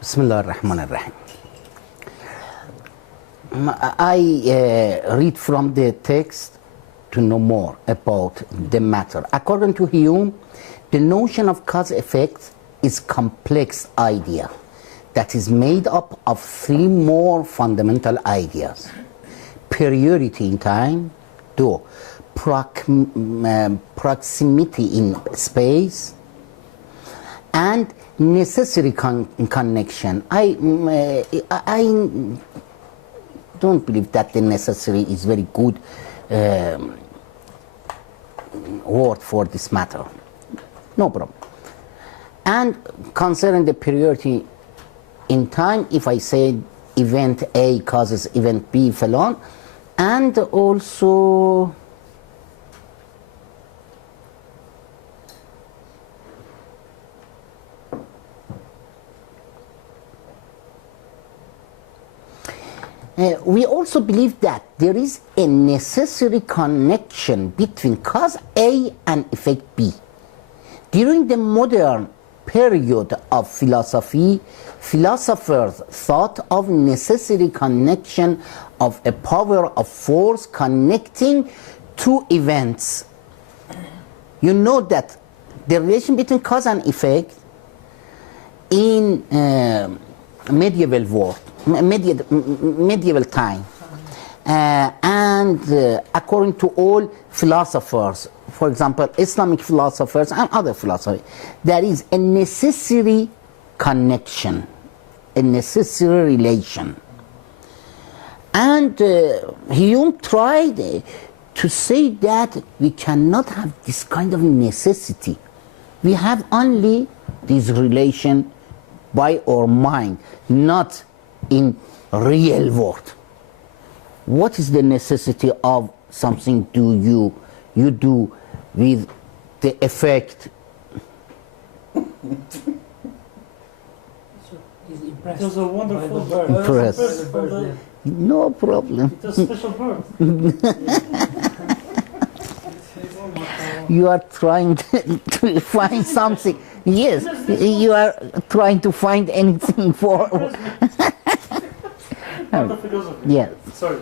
Bismillah ar-Rahman ar-Rahim. I read from the text to know more about the matter. According to Hume, the notion of cause-effect is a complex idea that is made up of three more fundamental ideas: priority in time, two, proximity in space, and necessary connection. I don't believe that the necessary is very good word for this matter. No problem. And concerning the priority in time, if I say event A causes event B, falan, and also we also believe that there is a necessary connection between cause A and effect B. During the modern period of philosophy, philosophers thought of necessary connection of a power of force connecting two events. You know that the relation between cause and effect in medieval world, medieval time, and according to all philosophers, for example, Islamic philosophers and other philosophers, there is a necessary connection, a necessary relation. And Hume tried to say that we cannot have this kind of necessity. We have only this relation by our mind, not in real world. What is the necessity of something you do with the effect? He's impressed. It was a wonderful bird. Impressed. No problem. It's a special bird. You are trying to find something. Yes, you are trying to find anything for. Yes. Sorry.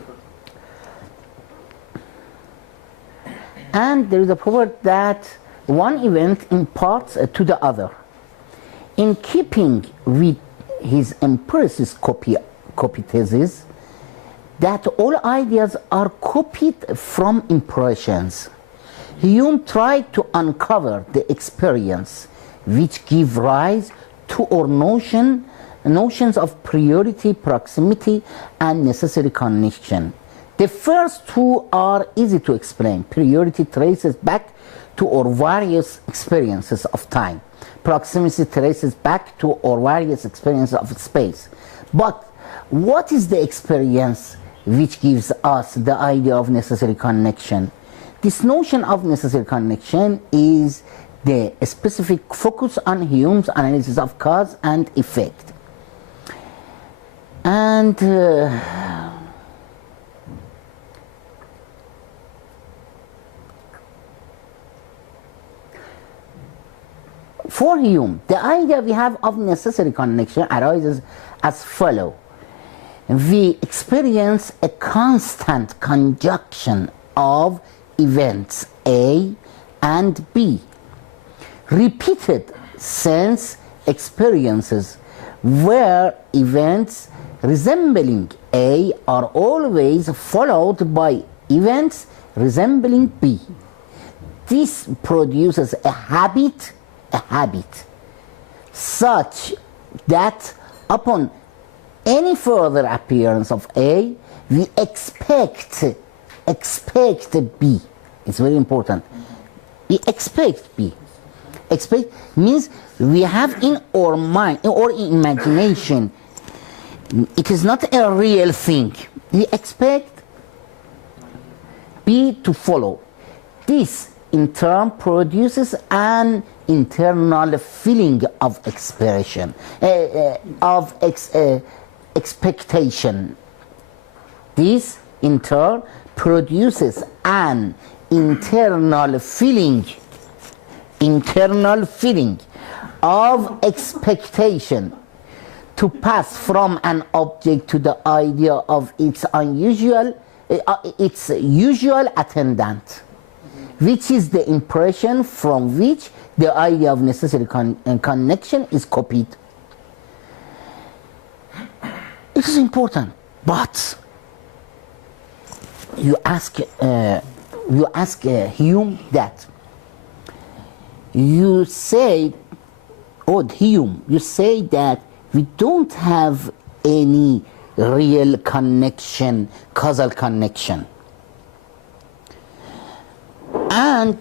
And there is a proverb that one event imparts to the other. In keeping with his empiricist copy thesis, that all ideas are copied from impressions, Hume tried to uncover the experience which give rise to our notions of priority, proximity, and necessary connection. The first two are easy to explain. Priority traces back to our various experiences of time. Proximity traces back to our various experiences of space. But what is the experience which gives us the idea of necessary connection? This notion of necessary connection is the specific focus on Hume's analysis of cause and effect. And for Hume, the idea we have of necessary connection arises as follows. We experience a constant conjunction of events A and B, repeated sense experiences where events resembling A are always followed by events resembling B. This produces a habit such that upon any further appearance of A, we expect B. It's very important. We expect B. Expect means we have in our mind or in imagination. It is not a real thing. We expect B to follow. This in turn produces an internal feeling of expression, expectation. This in turn produces an internal feeling of expectation. to pass from an object to the idea of its usual attendant, which is the impression from which the idea of necessary connection is copied. It is important, but you ask Hume that. You say, Hume, you say that we don't have any real connection, causal connection. And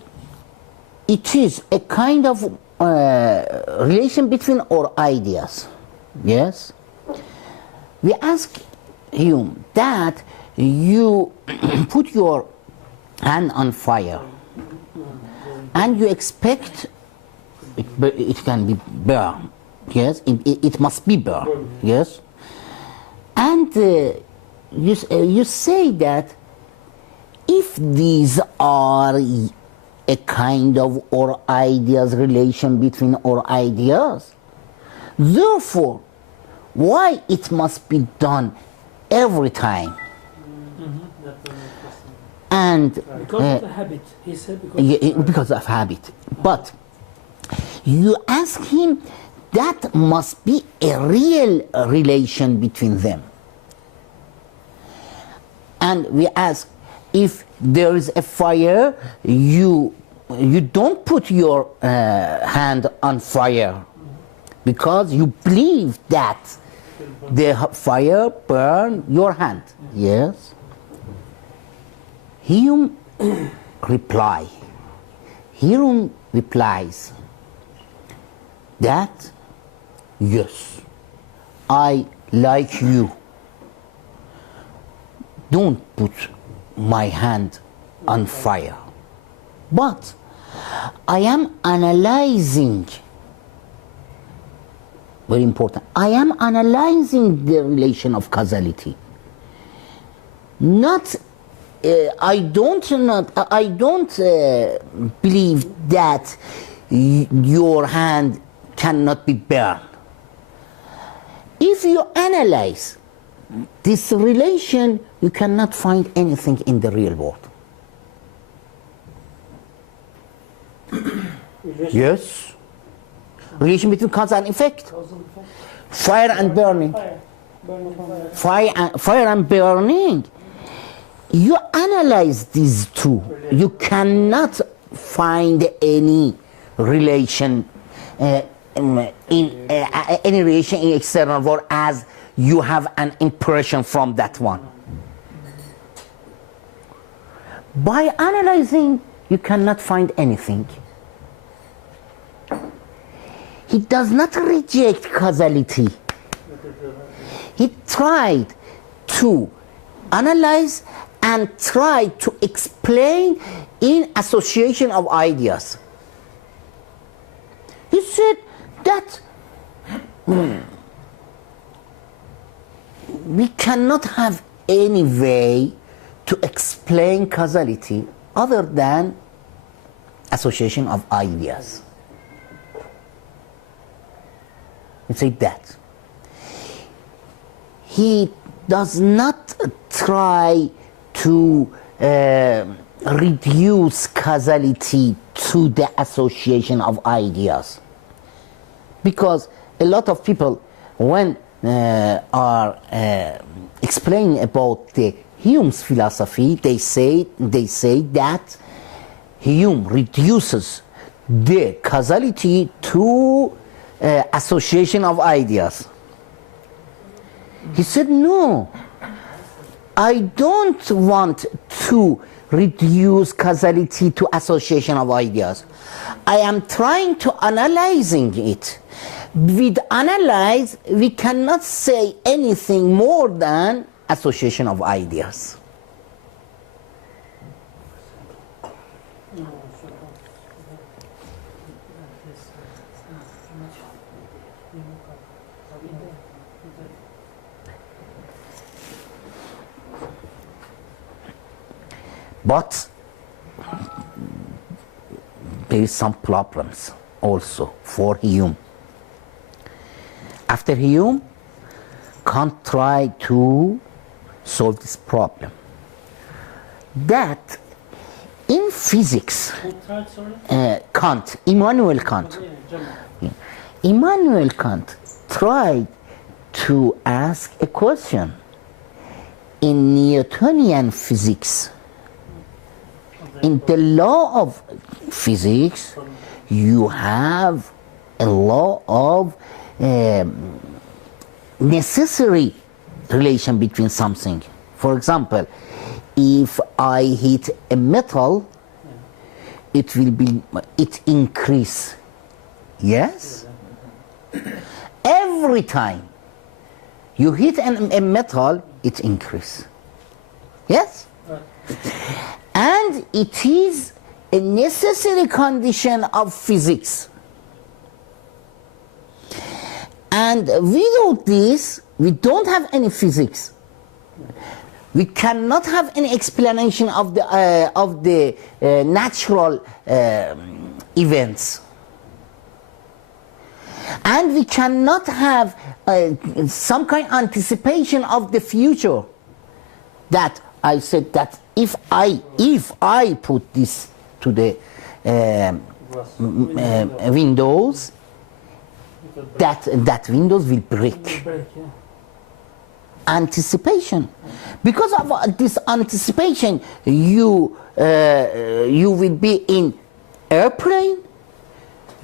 it is a kind of relation between our ideas. Yes? We ask Hume that you put your hand on fire and you expect it can be burned. Yes, it must be burned. Yes, and you say that if these are a kind of our ideas, relation between our ideas, therefore, why it must be done every time? And because of the habit, he said. Because of habit. But you ask him, that must be a real relation between them. And we ask, if there is a fire, you don't put your hand on fire because you believe that the fire burn your hand. Yes? Hume replies that, yes, I, like you, don't put my hand on fire, but I am analyzing, very important, I am analyzing the relation of causality. I don't believe that your hand cannot be burned. If you analyze this relation, you cannot find anything in the real world. Yes. Relation between cause and effect. Fire and burning. Fire and burning. You analyze these two. You cannot find any relation any relation in external world as you have an impression from that one. By analyzing, you cannot find anything. He does not reject causality. He tried to analyze and tried to explain in association of ideas. He said that we cannot have any way to explain causality other than association of ideas. He said that. He does not try to reduce causality to the association of ideas, because a lot of people, when are explaining about the Hume's philosophy, they say that Hume reduces the causality to association of ideas. He said, no, I don't want to reduce causality to association of ideas. I am trying to analyzing it. With analyze, we cannot say anything more than association of ideas. But there is some problems also for Hume. After Hume, Kant tried to solve this problem. That in physics, Who tried, sorry? Kant, Immanuel Kant, Yeah. Immanuel Kant tried to ask a question. In Newtonian physics, in the law of physics, you have a law of necessary relation between something. For example, if I hit a metal, it increase. Yes? Every time you hit a metal, it increase. Yes? And it is a necessary condition of physics. And without this, we don't have any physics. We cannot have any explanation of the natural events. And we cannot have some kind of anticipation of the future. That I said that if I put this to the windows, that windows will break. Anticipation. Because of this anticipation, you will be in airplane,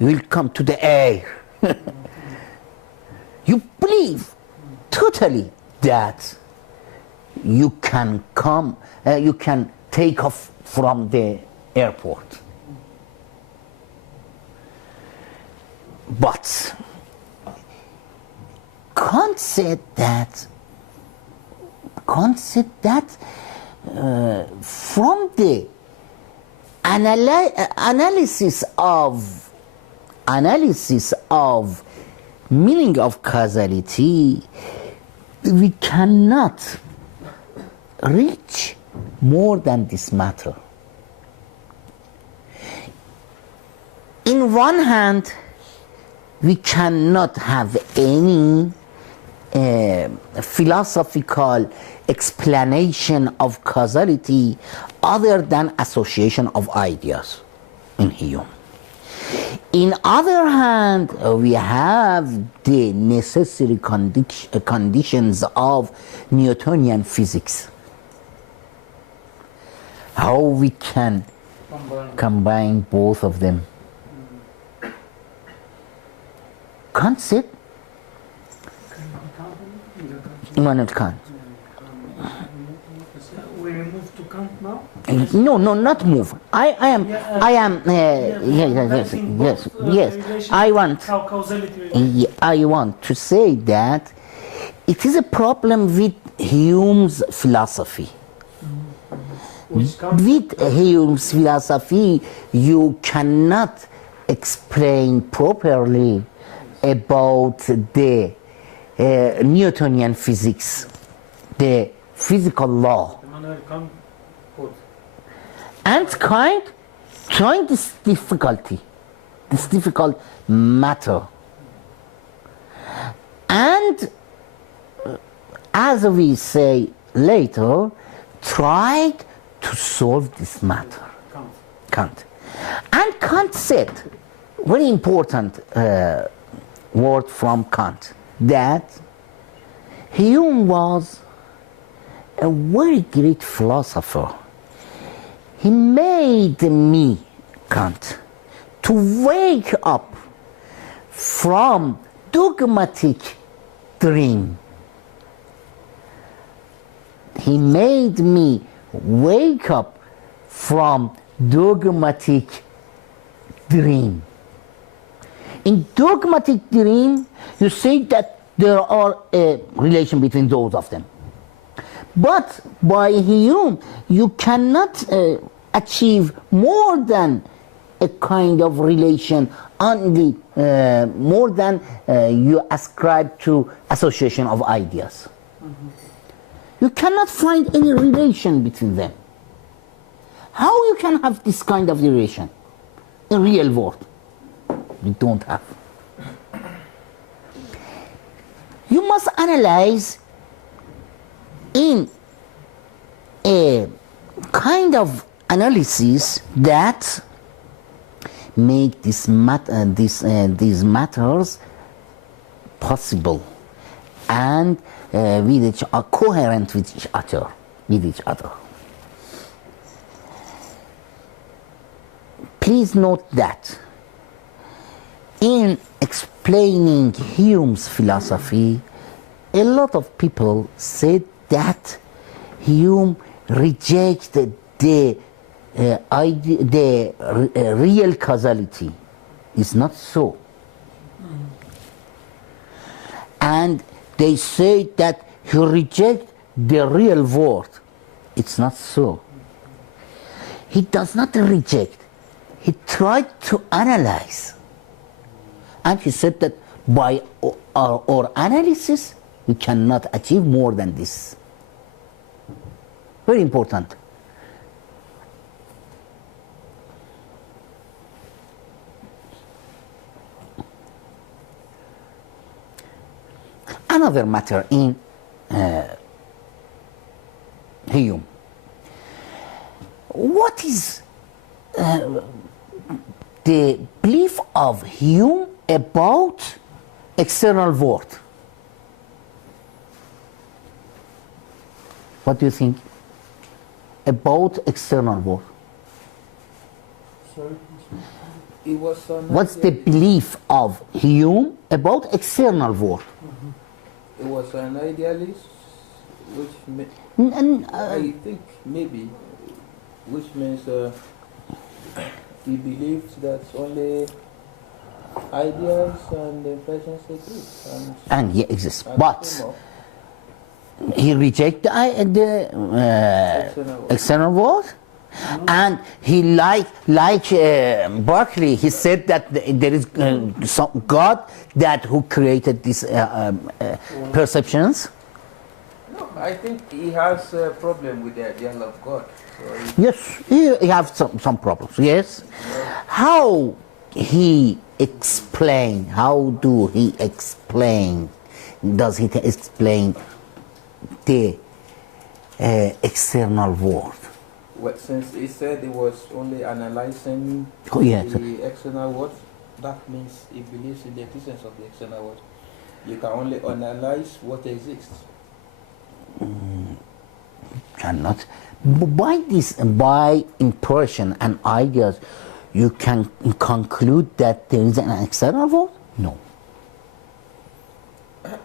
you will come to the air. You believe totally that you can take off from the airport. But Kant said that from the analysis of meaning of causality, we cannot reach more than this matter. In one hand, we cannot have any philosophical explanation of causality other than association of ideas in Hume. In other hand, we have the necessary conditions of Newtonian physics. How we can combine both of them? Kant said, Immanuel Kant. We move to Kant now? No, not move. I am. Yes. I want. I want to say that it is a problem with Hume's philosophy. With Hume's philosophy, you cannot explain properly about the Newtonian physics, the physical law. And trying this difficult matter. And as we say later, tried to solve this matter. Kant. And Kant said, very important word from Kant, that Hume was a very great philosopher. He made me, Kant, to wake up from dogmatic dream. He made me wake up from dogmatic dream. In dogmatic dream, you say that there are a relation between those of them. But by Hume, you cannot achieve more than a kind of relation, only more than you ascribe to association of ideas. You cannot find any relation between them. How you can have this kind of relation in real world? You don't have. You must analyze in a kind of analysis that make these matters possible and with each are coherent with each other. Please note that in explaining Hume's philosophy, a lot of people said that Hume rejected the real causality. It's not so. And they say that he rejects the real world. It's not so. He does not reject. He tried to analyze. And he said that by our analysis, we cannot achieve more than this. Very important. Another matter in Hume. What is the belief of Hume about external world? What do you think about external world? Sorry? It was What's the belief of Hume about external world? It was an idealist, which I think maybe, which means he believes that only ideas and impressions exist. And he exists, but he rejects the external world. And he like Berkeley, he said that there is some God that who created these perceptions. No, I think he has a problem with the idea of God. So Yes, he has some problems. Yes, how he explain? How do he explain? Does he explain the external world? Well, since he said he was only analyzing Yes. the external world, that means he believes in the existence of the external world. You can only analyze what exists. Cannot. By impression and ideas, you can conclude that there is an external world? No.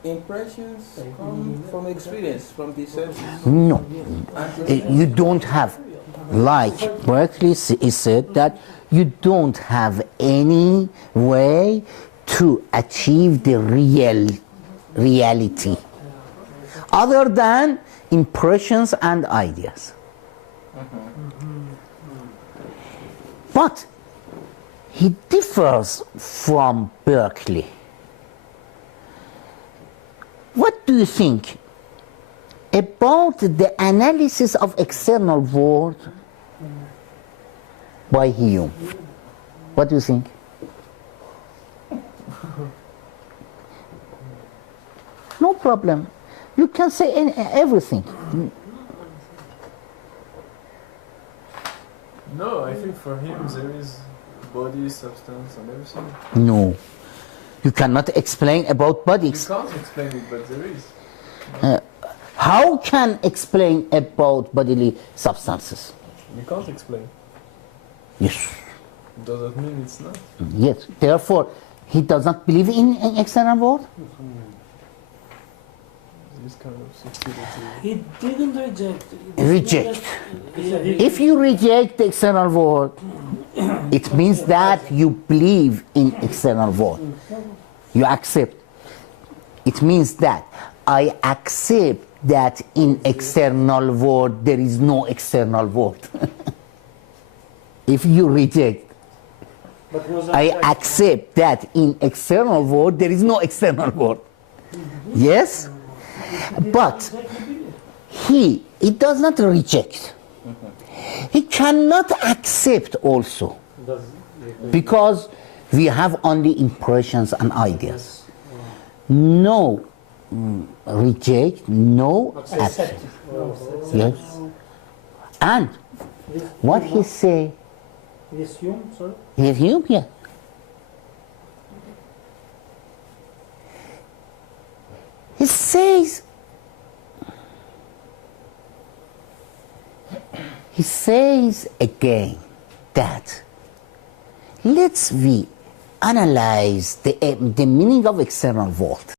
Impressions come from experience, from the senses. No. You don't have, like Berkeley he said, that you don't have any way to achieve the reality other than impressions and ideas. But he differs from Berkeley. What do you think about the analysis of external world by Hume? What do you think? No problem. You can say everything. No, I think for him there is body, substance, and everything. No. You cannot explain about You bodies. can't explain it, but there is. How can explain about bodily substances? You can't explain. Yes. Does that mean it's not? Yes. Therefore, he does not believe in external world? This kind of subtlety. He didn't reject. Reject. If you reject the external world, it means that you believe in external world. You accept. It means that I accept that in external world there is no external world. If you reject, I accept that in external world there is no external world. Yes? But he does not reject. He cannot accept also, because we have only impressions and ideas. No, reject, no action. Accept. Yes. And what he say? We assume, sorry. He assume, yeah. He says again that let's we analyze the meaning of external world.